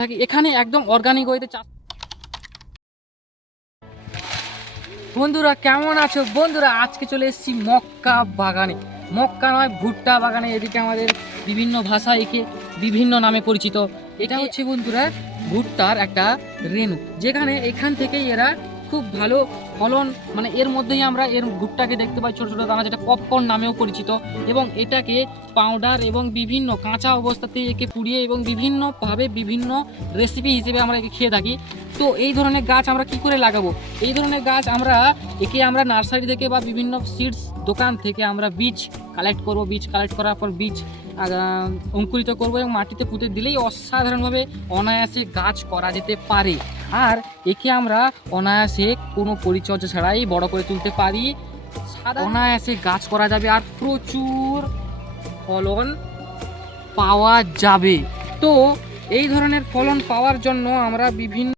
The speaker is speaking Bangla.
থাকি এখানে একদম অর্গানিক ওয়েতে চাষ। বন্ধুরা কেমন আছো? বন্ধুরা আজকে চলে এসেছি মক্কা বাগানে, মক্কা নয় ভুট্টা বাগানে। এদিকে আমাদের বিভিন্ন ভাষা একে বিভিন্ন নামে পরিচিত। এটা হচ্ছে বন্ধুরা ভুট্টার একটা রেণু, যেখানে এখান থেকেই এরা খুব ভালো ফলন, মানে এর মধ্যেই আমরা এর ভুট্টাকে দেখতে পাই ছোট ছোট দানা, যেটা পপকর্ন নামেও পরিচিত। এবং এটাকে পাউডার এবং বিভিন্ন কাঁচা অবস্থাতেই একে পুড়িয়ে এবং বিভিন্নভাবে বিভিন্ন রেসিপি হিসেবে আমরা একে খেয়ে থাকি। তো এই ধরনের গাছ আমরা কি করে লাগাবো? এই ধরনের গাছ আমরা আমরা নার্সারি থেকে বা বিভিন্ন সিডস দোকান থেকে আমরা বীজ কালেক্ট করব। বীজ কালেক্ট করার পর বীজ অঙ্কুরিত করব এবং মাটিতে পুঁতে দিলেই অসাধারণভাবে অনায়াসে গাছ করা যেতে পারে। আর একে আমরা অনায়াসে কোনো পরিচর্যা ছাড়াই বড় করে তুলতে পারি। অনায়াসে গাছ করা যাবে আর প্রচুর ফলন পাওয়া যাবে। তো এই ধরনের ফলন পাওয়ার জন্য আমরা বিভিন্ন